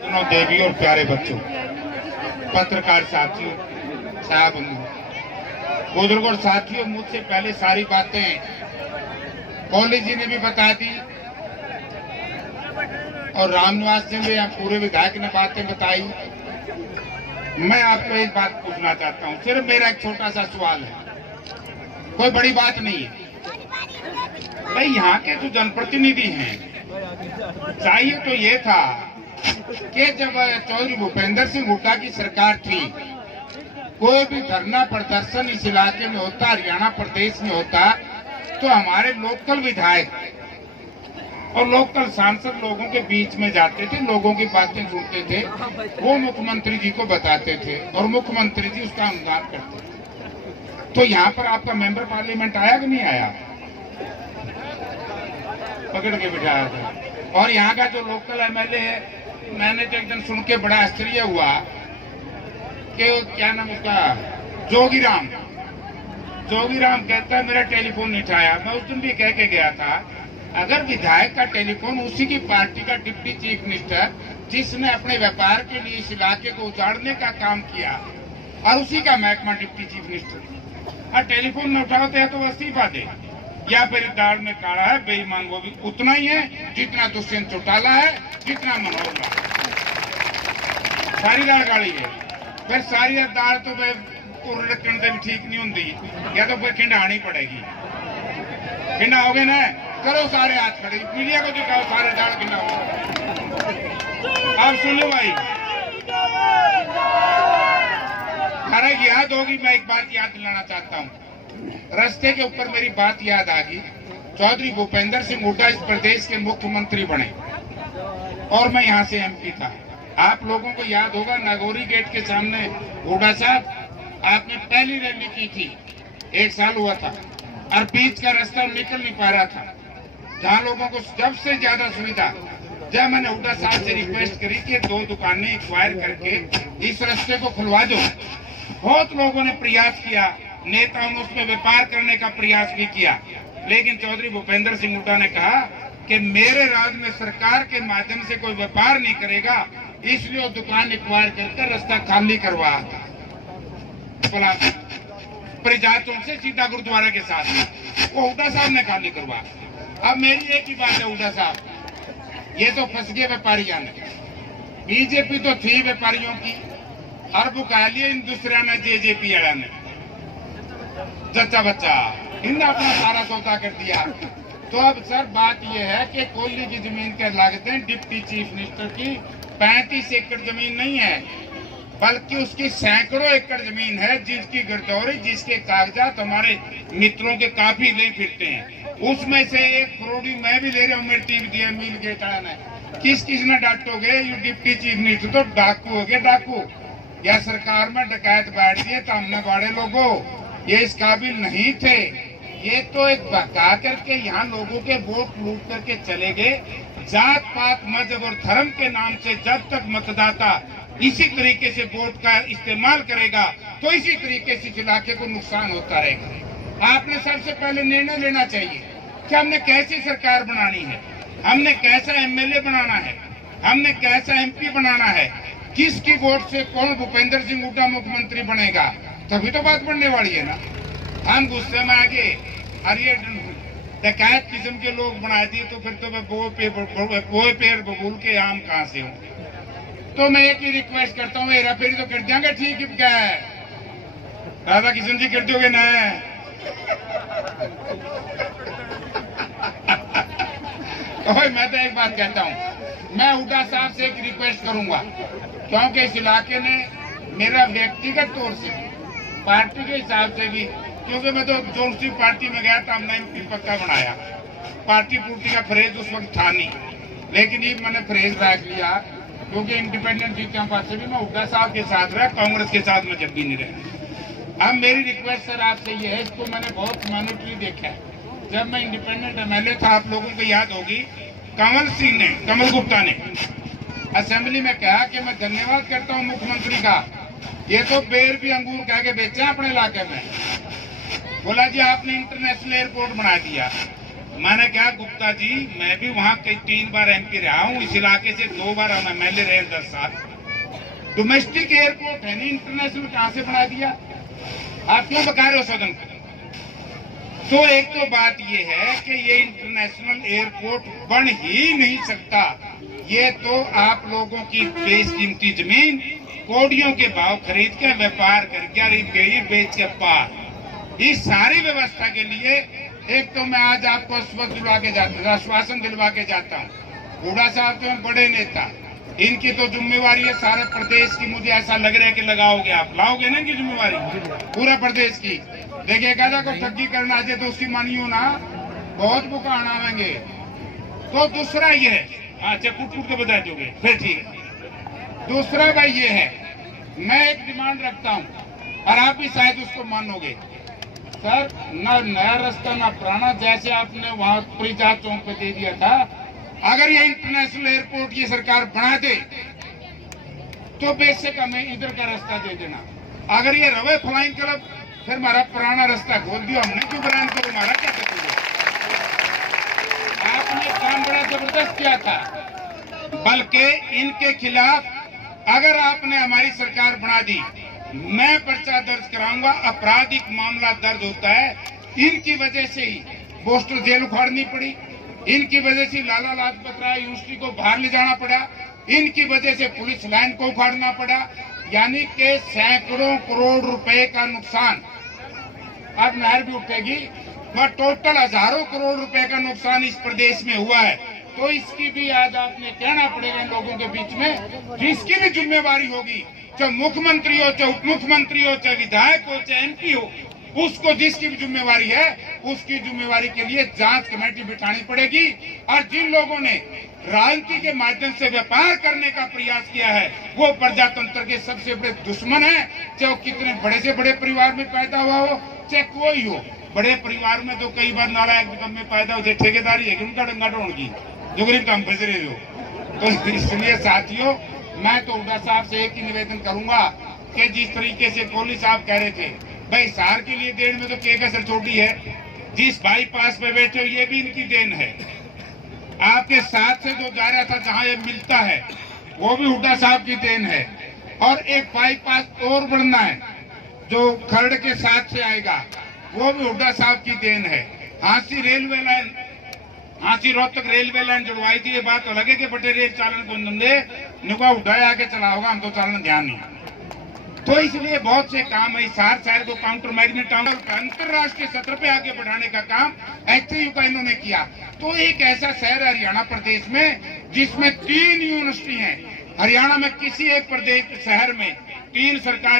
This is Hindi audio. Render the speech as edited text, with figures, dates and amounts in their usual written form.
देवी और प्यारे बच्चों, पत्रकार साथियों, साहब, बुजुर्ग और साथियों, मुझसे पहले सारी बातें कॉलेज जी ने भी बता दी और रामनिवास ने भी, पूरे विधायक ने बातें बताई। मैं आपको एक बात पूछना चाहता हूं, सिर्फ मेरा एक छोटा सा सवाल है, कोई बड़ी बात नहीं है। भाई यहाँ के जो जनप्रतिनिधि हैं, चाहिए तो ये था कि जब चौधरी भूपेंद्र सिंह हुड्डा की सरकार थी, कोई भी धरना प्रदर्शन इस इलाके में होता, हरियाणा प्रदेश में होता, तो हमारे लोकल विधायक और लोकल सांसद लोगों के बीच में जाते थे, लोगों की बातें सुनते थे, वो मुख्यमंत्री जी को बताते थे और मुख्यमंत्री जी उसका अनुदान करते थे। तो यहाँ पर आपका मेंबर पार्लियामेंट आया कि नहीं आया? पकड़ के बिठाया था। और यहाँ का जो लोकल एमएलए है, मैंने तो एकदम सुन के बड़ा आश्चर्य हुआ कि क्या नाम उसका, जोगीराम कहता है मेरा टेलीफोन नहीं उठाया। मैं उस दिन भी कह के गया था, अगर विधायक का टेलीफोन उसी की पार्टी का डिप्टी चीफ मिनिस्टर, जिसने अपने व्यापार के लिए इस इलाके को उजाड़ने का काम किया, और उसी का महकमा डिप्टी चीफ मिनिस्टर, और टेलीफोन न उठाते हैं तो वो इस्तीफा दे, या फिर दाल में काढ़ा है, बेईमान वो भी उतना ही है जितना दुष्यंत चौटाला है, जितना मनोहर लाल। सारी दाल काली है, फिर सारी दाल तो रखने से भी ठीक नहीं होती, या तो फिर खिंडानी पड़ेगी। खिंडाओगे ना, करो सारे हाथ खड़े, मीडिया को दिखाओ सारे दाल खिंडाओ। आप सुन लो भाई, हर याद होगी। मैं एक बात याद दिलाना चाहता हूँ, रास्ते के ऊपर मेरी बात याद आ गई। चौधरी भूपेंद्र सिंह हुड्डा इस प्रदेश के मुख्यमंत्री बने और मैं यहाँ से एमपी था। आप लोगों को याद होगा, नागौरी गेट के सामने हुड्डा साहब आपने पहली रैली की थी, 1 साल हुआ था, और बीच का रास्ता निकल नहीं पा रहा था, जहाँ लोगों को जब से ज्यादा सुविधा। जब मैंने हुड्डा साहब से रिक्वेस्ट करी कि 2 दुकानें एक्वायर करके इस रास्ते को खुलवा दो, बहुत लोगों ने प्रयास किया, नेताओं ने उसमें व्यापार करने का प्रयास भी किया, लेकिन चौधरी भूपेंद्र सिंह हुड्डा ने कहा कि मेरे राज में सरकार के माध्यम से कोई व्यापार नहीं करेगा, इसलिए वो दुकान एक्वायर करके रास्ता खाली करवा प्रजा चौक से सीधा गुरुद्वारा के साथ वो हुड्डा साहब ने खाली करवा। अब मेरी एक ही बात है, हुड्डा साहब, ये तो फंस गए व्यापारियों ने, बीजेपी तो थी व्यापारियों की, और बुका लिए इन दूसरा ने, जेजेपी वाला ने, जच्चा बच्चा, इनने अपना सारा सौदा कर दिया। तो अब सर बात यह है कि कोहली की जमीन के लागतें डिप्टी चीफ मिनिस्टर की 35 एकड़ जमीन नहीं है, बल्कि उसकी सैकड़ों एकड़ जमीन है, जिसकी गिरदौरी, जिसके कागजात हमारे मित्रों के काफी ले फिरते हैं। उसमें से 1 करोड़ मैं भी ले रहा हूँ, मेरे टीवी दिया मिल गए। किस ने डांटोगे? यू डिप्टी चीफ मिनिस्टर तो डाकू हो गया, डाकू। या सरकार में डकैत बैठ दिए तो हमने बड़े लोगों, ये इस काबिल नहीं थे। ये तो एक बका करके यहाँ लोगों के वोट लूट करके चले गए। जात पात मजहब और धर्म के नाम से जब तक मतदाता इसी तरीके से वोट का इस्तेमाल करेगा, तो इसी तरीके से इस इलाके को नुकसान होता रहेगा। आपने सबसे पहले निर्णय लेना चाहिए कि हमने कैसी सरकार बनानी है, हमने कैसा एमएलए बनाना है, हमने कैसा एमपी बनाना है, किसकी वोट से कौन भूपेंद्र सिंह हुड्डा मुख्यमंत्री बनेगा, तभी तो बात बनने वाली है ना। हम गुस्से में आगे अरे ये डकैत किस्म के लोग बना दिए, तो फिर तो वो पेड़ बबूल के आम कहाँ से हो। तो मैं एक ही रिक्वेस्ट करता हूँ, हेरा फेरी तो कर देंगे, ठीक है, क्या है राधा किशन जी कर दोगे ना? मैं तो एक बात कहता हूँ, मैं हुड्डा साहब से एक रिक्वेस्ट करूंगा, क्योंकि इस इलाके ने मेरा व्यक्तिगत तौर से, पार्टी के हिसाब से भी, क्योंकि मैं तो जो सी पार्टी में गया था, हमने एमपी पक्का बनाया, पार्टी पूर्ति का फ्रेज उस वक्त था नहीं, लेकिन ये मैंने फ्रेज रख लिया, क्योंकि इंडिपेंडेंट जीतों पास से भी मैं हुड्डा साहब के साथ रहा, कांग्रेस के साथ में जब भी नहीं रहा। अब मेरी रिक्वेस्ट सर आपसे ये है, इसको मैंने बहुत मॉनिटरी देखा है। जब मैं इंडिपेंडेंट एमएलए था, आप लोगों को याद होगी, कमल गुप्ता ने असेंबली में कहा कि मैं धन्यवाद करता हूं मुख्यमंत्री का, ये तो बेर भी अंगूर कह के बेचे अपने इलाके में। बोला जी आपने इंटरनेशनल एयरपोर्ट बना दिया, मैंने कहा गुप्ता जी, मैं भी वहां कई 3 बार MP रहा हूं, इस इलाके से 2 बार MLA रहे 10 साल। डोमेस्टिक एयरपोर्ट है नहीं, इंटरनेशनल कहां से बना दिया? आप क्यों बता रहे हो सदन को? तो एक तो बात ये है कि ये इंटरनेशनल एयरपोर्ट बन ही नहीं सकता। ये तो आप लोगों की बेशकीमती जमीन कोड़ियों के भाव खरीद के व्यापार करके बेच के पार। इस सारी व्यवस्था के लिए एक तो मैं आज आपको आश्वासन दिलवा के जाता हूँ। हुड्डा साहब तो बड़े नेता, इनकी तो जिम्मेवारी है सारे प्रदेश की। मुझे ऐसा लग रहा है कि लगाओगे, आप लाओगे ना इनकी जिम्मेवारी पूरा प्रदेश की। देखिए कहता को ठगी करना चाहिए तो उसकी मानियो ना, बहुत बुकान आवेंगे। तो दूसरा ये है, अच्छा कुट कुट के बता दोगे फिर ठीक है। दूसरा भाई ये है, मैं एक डिमांड रखता हूँ और आप भी शायद उसको मानोगे। सर, ना नया रास्ता ना पुराना, जैसे आपने वहां परिजा चौक पे दे दिया था, अगर ये इंटरनेशनल एयरपोर्ट की सरकार बना दे तो बेशक हमें इधर का रास्ता दे देना। अगर ये रवे फ्लाइंग क्लब, फिर हमारा पुराना रास्ता खोल दियो, हमने क्यों बयान करो, हमारा क्या कसूर है? आपने काम बड़ा जबरदस्त किया था, बल्कि इनके खिलाफ अगर आपने हमारी सरकार बना दी, मैं पर्चा दर्ज कराऊंगा। आपराधिक मामला दर्ज होता है, इनकी वजह से ही बोस्टल जेल उखाड़नी पड़ी, इनकी वजह से लाला लाजपत राय यूनिवर्सिटी को बाहर ले जाना पड़ा, इनकी वजह से पुलिस लाइन को उखाड़ना पड़ा। यानी कि सैकड़ों करोड़ रुपए का नुकसान। अब नहर भी उठेगी, वह टोटल हजारों करोड़ रुपए का नुकसान इस प्रदेश में हुआ है। तो इसकी भी आज आपने कहना पड़ेगा इन लोगों के बीच में, जिसकी भी जिम्मेवारी होगी, चाहे मुख्यमंत्री हो, चाहे उप मुख्यमंत्री हो, चाहे विधायक हो, चाहे MP हो, उसको जिसकी भी जिम्मेवारी है, उसकी जिम्मेवारी के लिए जांच कमेटी बिठानी पड़ेगी। और जिन लोगों ने राजनीति के माध्यम से व्यापार करने का प्रयास किया है, वो प्रजातंत्र के सबसे बड़े दुश्मन है। चाहे वो कितने बड़े से बड़े परिवार में पैदा हुआ हो, चाहे कोई हो। बड़े परिवार में तो कई बार नालायक निकम में पैदा होते, ठेकेदारी है कि उनका डंगा ढोण की जो गरीब काम फंस रहे हो। तो इसलिए साथियों, मैं तो हुड्डा साहब से एक ही निवेदन करूंगा कि जिस तरीके से कोहली साहब कह रहे थे, भाई सार के लिए देन में तो के कसर छोटी है, जिस बाईपास पे बैठे हो ये भी इनकी देन है। आपके साथ से जो जा रहा था, जहां ये मिलता है, वो भी हुड्डा साहब की देन है। और एक बाईपास और बनना है जो खरड़ के साथ से आएगा, वो भी हुड्डा साहब की देन है। Hansi railway line, Hansi Rohtak railway line जुड़वाई थी, ये बात अलग है कि बटे रेल चालन को धंधे निका उठाया आके चला होगा, हम तो चालन ध्यान नहीं। तो इसलिए बहुत से काम है। सार शहर को काउंटर मैग्नेट अंतरराष्ट्रीय सत्र पे आगे बढ़ाने का काम HCU का इन्होंने किया। तो एक ऐसा शहर है हरियाणा प्रदेश में जिसमें 3 यूनिवर्सिटी हैं। हरियाणा में किसी एक प्रदेश शहर में 3 सरकारी